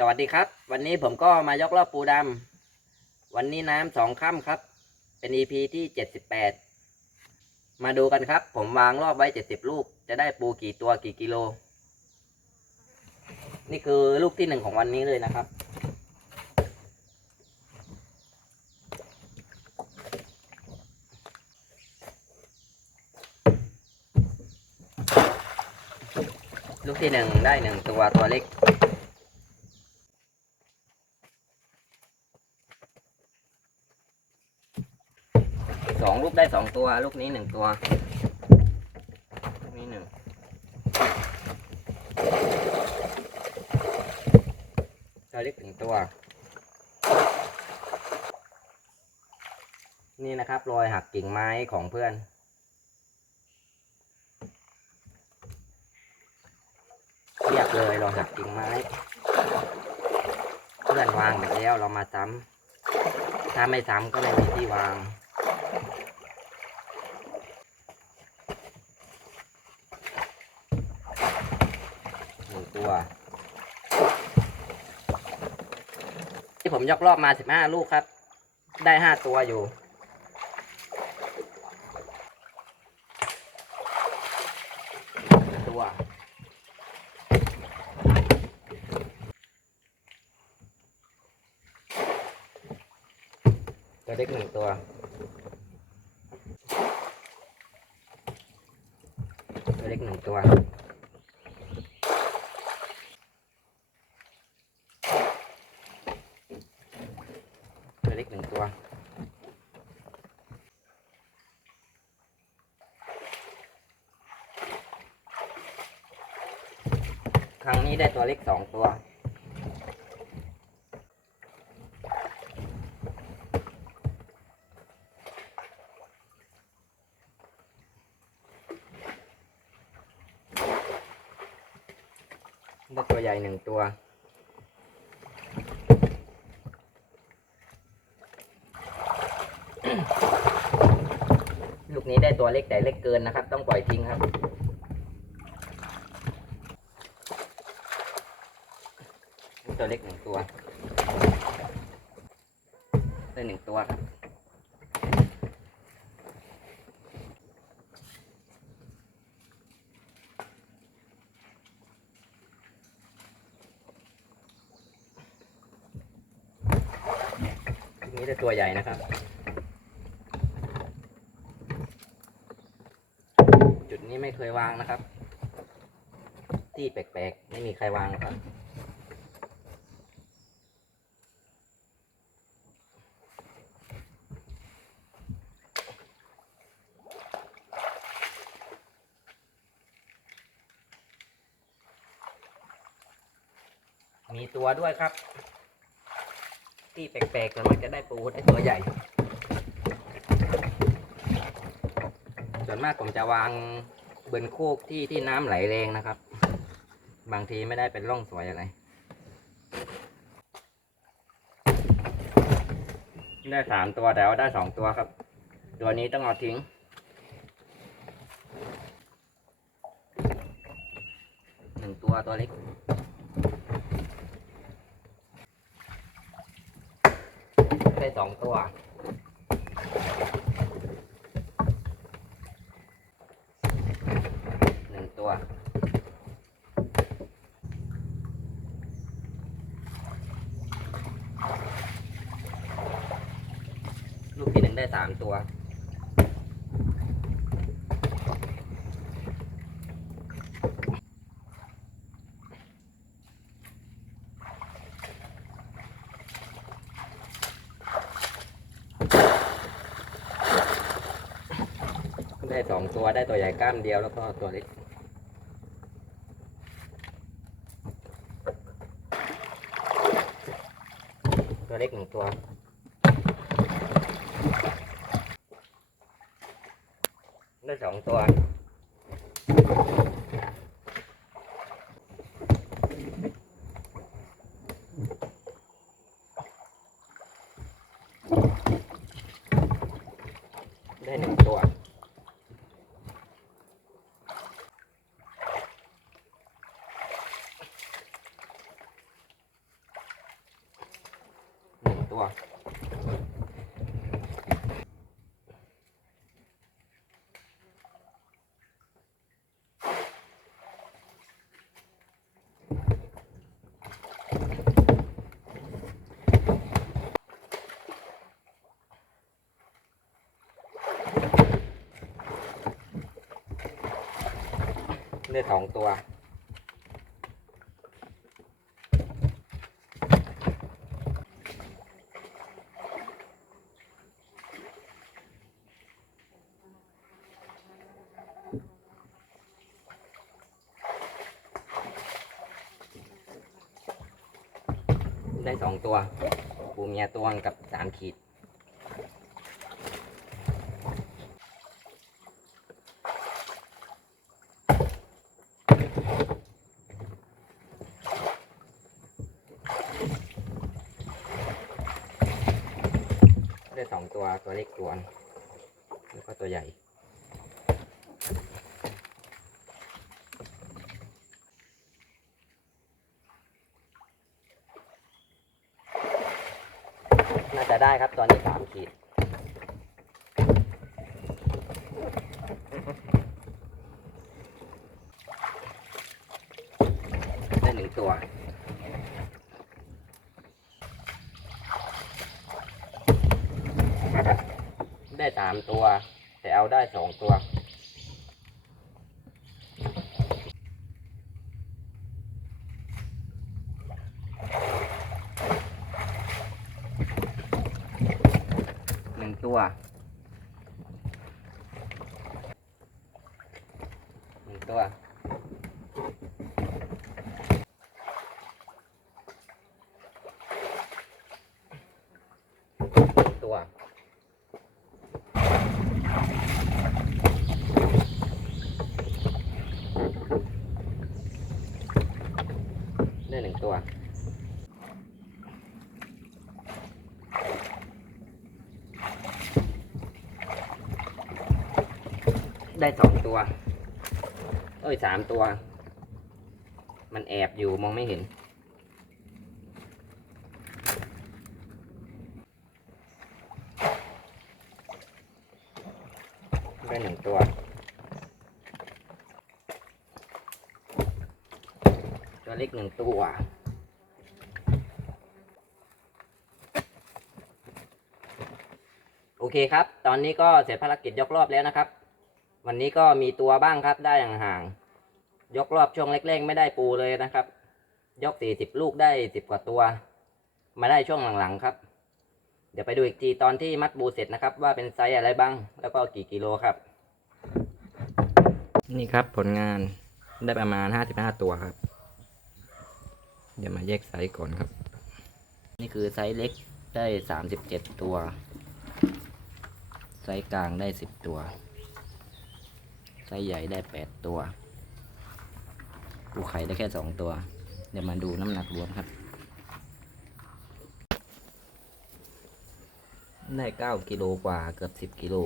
สวัสดีครับ วันนี้ผมก็มายกรอบปูดำวันนี้น้ำสองค่ำครับ เป็น EP ที่เจ็ดสิบแปดมาดูกันครับ ผมวางรอบไว้เจ็ดสิบลูก จะได้ปูกี่ตัวกี่กิโล นี่คือลูกที่หนึ่งของวันนี้เลยนะครับ ลูกที่หนึ่งได้หนึ่งตัวตัวเล็ก สองลูกได้สองตัว ลูกนี้หนึ่งตัว ลูกนี้หนึ่งตัวเล็กหนึ่งตัว นี่นะครับรอยหักกิ่งไม้ของเพื่อนเรียบเลยรอยหักกิ่งไม้ เพื่อนวางไปแล้วเรามาซ้ำถ้าไม่ซ้ำก็ไม่มีที่วาง หนึ่งตัว ที่ผมยกรอบมาสิบห้าลูกครับ ได้ห้าตัวอยู่ตัวตัวเล็กหนึ่งตัว ตัว เล็กหนึ่งตัวตัวเล็กหนึ่งตัวครั้งนี้ได้ตัวเล็กสองตัว ได้ตัวใหญ่หนึ่งตัว ลูกนี้ได้ตัวเล็กแต่เล็กเกินนะครับ ต้องปล่อยทิ้งครับ ตัวเล็กหนึ่งตัว ได้หนึ่งตัวครับ ลูกนี้ได้ตัวใหญ่นะครับ จุดนี้ไม่เคยวางนะครับ ที่แปลกๆ ไม่มีใครวางครับมีตัวด้วยครับ ที่แปลกๆมันจะได้ปูได้ตัวใหญ่ ส่วนมากผมจะวางบนโคกที่ที่น้ำไหลแรงนะครับ บางทีไม่ได้เป็นร่องสวยอะไร ได้สามตัวแต่ว่าได้สองตัวครับ ตัวนี้ต้องเอาทิ้งหนึ่งตัวตัวเล็ก ได้สองตัว หนึ่งตัว ลูกที่หนึ่งได้สามตัว องตัวได้ตัวใหญ่ก้ามเดียวแล้วก็ตัวเล็กตัวเล็กหนึ่งตัวได้สองตัว Wow. Nên thòng tua ได้สองตัวปูเมียตัวกับสามขีด ได้สองตัวตัวเล็กตัวหนึ่งแล้วก็ตัวใหญ่ น่ได้ครับตอนนี้สามขีด ได้หนึ่งตัวได้สามตัว แต่เอาได้สองตัว ตัว หนึ่งตัวตัว ได้หนึ่งตัว ได้สองตัว เอ้ยสามตัว มันแอบอยู่มองไม่เห็น ได้หนึ่งตัวตัวเล็กหนึ่งตัวโอเคครับ ตอนนี้ก็เสร็จภารกิจยกรอบแล้วนะครับ วันนี้ก็มีตัวบ้างครับได้ห่างๆยกรอบช่วงเล็กๆ ไม่ได้ปูเลยนะครับ ยกสี่สิบลูกได้สิบกว่าตัว มาได้ช่วงหลังๆครับ เดี๋ยวไปดูอีกทีตอนที่มัดบูเสร็จนะครับ ว่าเป็นไซส์อะไรบ้าง แล้วก็กี่กิโลครับ นี่ครับผลงานได้ประมาณห้าสิบห้าตัวครับ เดี๋ยวมาแยกไซส์ก่อนครับ นี่คือไซส์เล็กได้สามสิบเจ็ดตัว ไซส์กลางได้สิบตัว ไซส์ใหญ่ได้แปดตัวปูไข่ได้แค่สองตัว เดี๋ยวมาดูน้ำหนักรวมครับ ได้เก้ากิโลกว่าเกือบสิบกิโล